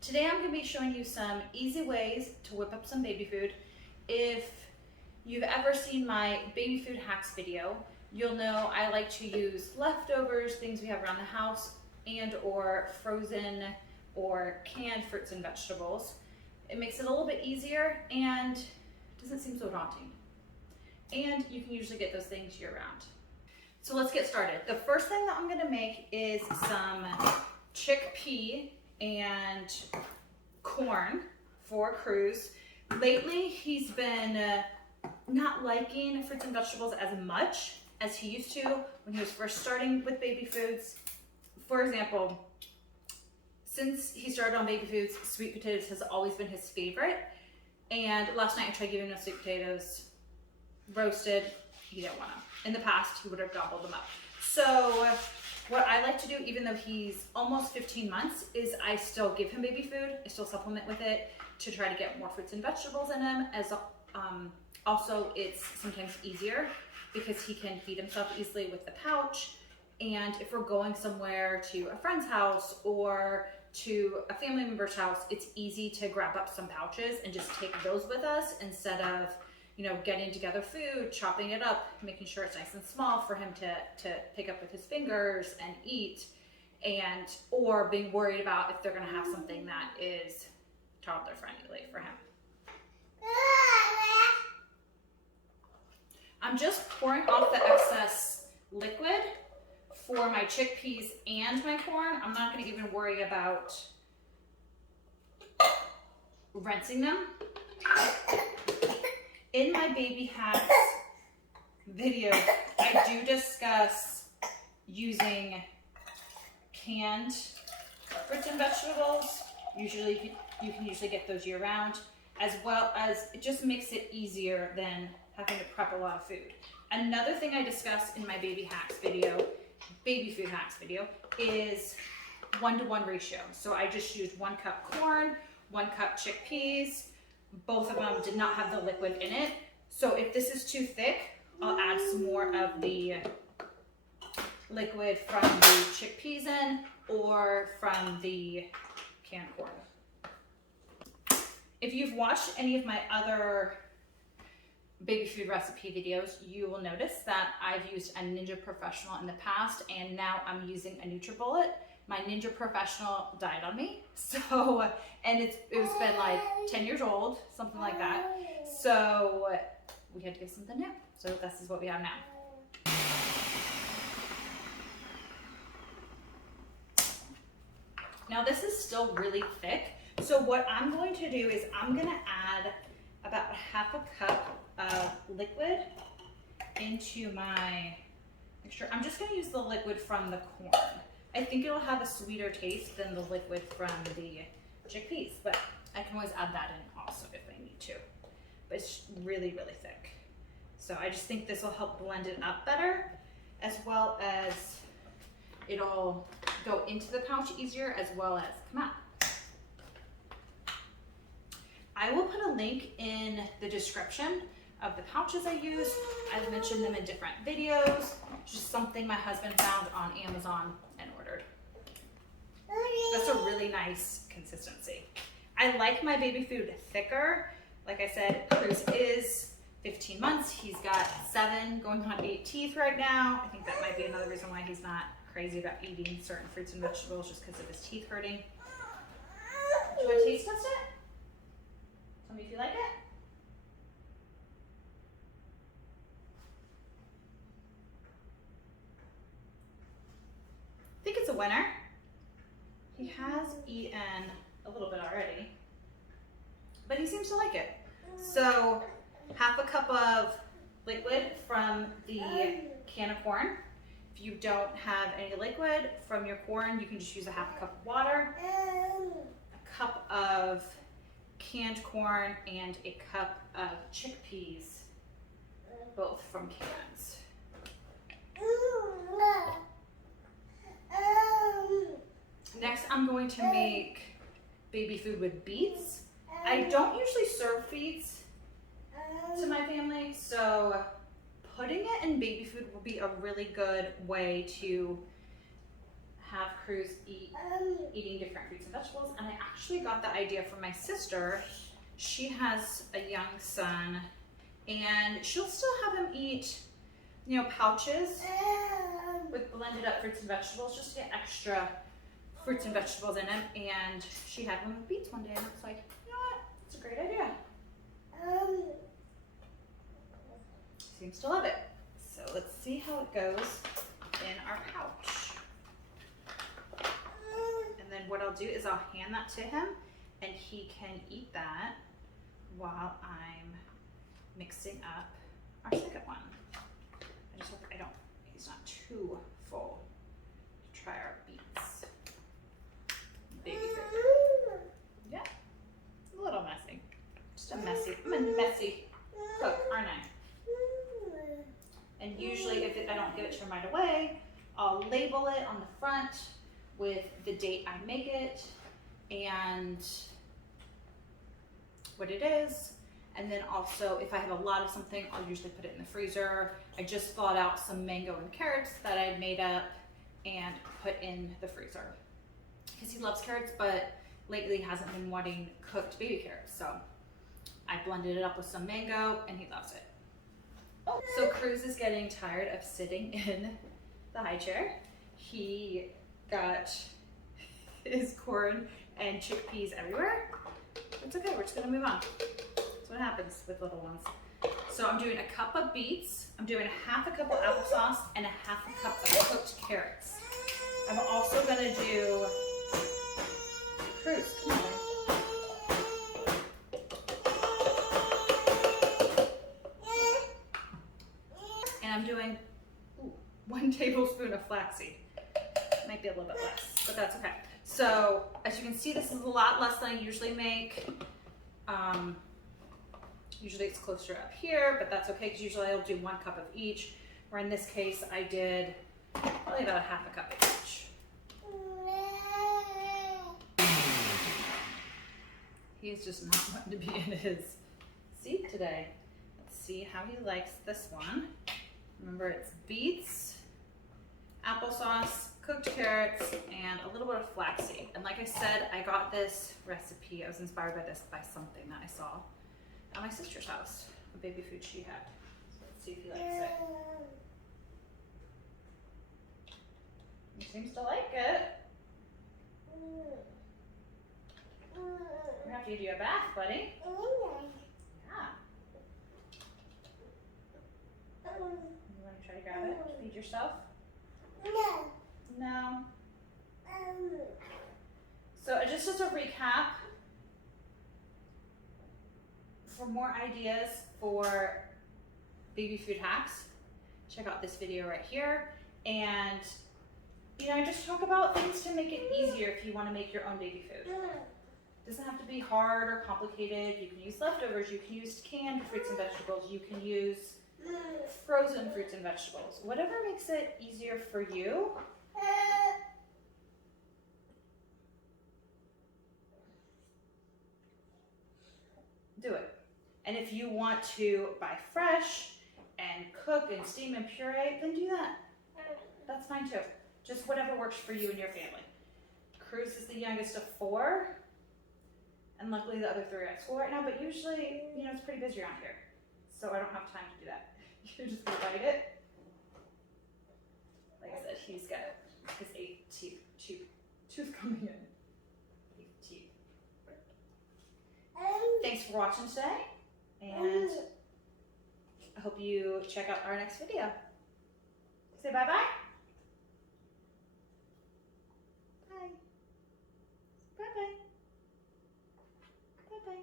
Today I'm going to be showing you some easy ways to whip up some baby food. If you've ever seen my baby food hacks video, you'll know I like to use leftovers, things we have around the house, and or frozen or canned fruits and vegetables. It makes it a little bit easier and doesn't seem so daunting. And you can usually get those things year round. So let's get started. The first thing that I'm going to make is some chickpea and corn for Cruz. Lately, he's been not liking fruits and vegetables as much as he used to when he was first starting with baby foods. For example, since he started on baby foods, sweet potatoes has always been his favorite. And last night I tried giving him sweet potatoes roasted. He didn't want them. In the past, he would have gobbled them up. So what I like to do, even though he's almost 15 months, is I still give him baby food. I still supplement with it to try to get more fruits and vegetables in him. Also, it's sometimes easier because he can feed himself easily with the pouch. And if we're going somewhere to a friend's house or to a family member's house, it's easy to grab up some pouches and just take those with us instead of, getting together food, chopping it up, making sure it's nice and small for him to pick up with his fingers and eat, or being worried about if they're gonna have something that is toddler friendly for him. I'm just pouring off the excess liquid for my chickpeas and my corn. I'm not gonna even worry about rinsing them. In my baby hacks video, I do discuss using canned fruits and vegetables. Usually, you can usually get those year round, as well as it just makes it easier than having to prep a lot of food. Another thing I discussed in my baby food hacks video, is 1-to-1 ratio. So I just used 1 cup corn, 1 cup chickpeas. Both of them did not have the liquid in it. So if this is too thick, I'll add some more of the liquid from the chickpeas in or from the canned corn. If you've watched any of my other baby food recipe videos, you will notice that I've used a Ninja Professional in the past, and now I'm using a NutriBullet. My Ninja Professional died on me, and it's been like 10 years old, something like that. So we had to get something new. So this is what we have now. Now this is still really thick. So what I'm going to do is I'm gonna add about 1/2 cup of liquid into my mixture. I'm just gonna use the liquid from the corn. I think it'll have a sweeter taste than the liquid from the chickpeas, but I can always add that in also if I need to. But it's really, really thick. So I just think this will help blend it up better, as well as it'll go into the pouch easier, as well as come out. I will put a link in the description of the pouches I use. I've mentioned them in different videos. It's just something my husband found on Amazon and ordered. That's a really nice consistency. I like my baby food thicker. Like I said, Cruz is 15 months. He's got 7 going on 8 teeth right now. I think that might be another reason why he's not crazy about eating certain fruits and vegetables, just because of his teeth hurting. Do you want to taste test it? Tell me if you like it. I think it's a winner. He has eaten a little bit already, but he seems to like it. So 1/2 cup of liquid from the can of corn. If you don't have any liquid from your corn, you can just use 1/2 cup of water, 1 cup of canned corn, and 1 cup of chickpeas, both from cans. Next, I'm going to make baby food with beets. I don't usually serve beets to my family, so putting it in baby food will be a really good way to have Cruz eating different fruits and vegetables. And I actually got the idea from my sister. She has a young son, and she'll still have him eat, you know, pouches with blended up fruits and vegetables just to get extra fruits and vegetables in them. And she had one with beets one day, and I was like, you know what? It's a great idea. Seems to love it. So let's see how it goes in our pouch. And then what I'll do is I'll hand that to him, and he can eat that while I'm mixing up our second one. I just hope he's not too full to try our beets. Baby food. Yeah, a little messy. Just a messy, I'm a messy cook, aren't I? And usually if I don't give it to him right away, I'll label it on the front with the date I make it and what it is. And then also if I have a lot of something, I'll usually put it in the freezer. I just thawed out some mango and carrots that I made up and put in the freezer. Because he loves carrots, but lately he hasn't been wanting cooked baby carrots. So I blended it up with some mango and he loves it. Oh, so Cruz is getting tired of sitting in the high chair. He got his corn and chickpeas everywhere. It's okay, we're just gonna move on. That's what happens with little ones. So I'm doing a cup of beets, I'm doing a half a cup of applesauce, and a half a cup of cooked carrots. I'm also gonna do, Cruz, come on. I'm doing 1 tablespoon of flaxseed. Might be a little bit less, but that's okay. So as you can see, this is a lot less than I usually make. Usually it's closer up here, but that's okay because usually I'll do 1 cup of each. Where in this case, I did probably about a half a cup of each. He's just not wanting to be in his seat today. Let's see how he likes this one. Remember, it's beets, applesauce, cooked carrots, and a little bit of flaxseed. And like I said, I got this recipe. I was inspired by this by something that I saw at my sister's house, a baby food she had. So let's see if he likes it. He seems to like it. We have to give you a bath, buddy. Yeah. You want to try to grab it? Feed yourself? No. No. So just as a recap, for more ideas for baby food hacks, check out this video right here. And you know, I just talk about things to make it easier if you want to make your own baby food. It doesn't have to be hard or complicated. You can use leftovers, you can use canned fruits and vegetables, you can use frozen fruits and vegetables. Whatever makes it easier for you. Do it. And if you want to buy fresh and cook and steam and puree, then do that. That's fine too. Just whatever works for you and your family. Cruz is the youngest of 4. And luckily the other 3 are at school right now, but usually, you know, it's pretty busy around here. So I don't have time to do that. You're just gonna bite it. Like I said, he's got his 8th tooth coming in. 8th teeth. Thanks for watching today, and I hope you check out our next video. Say bye-bye. Bye. Bye-bye. Bye-bye.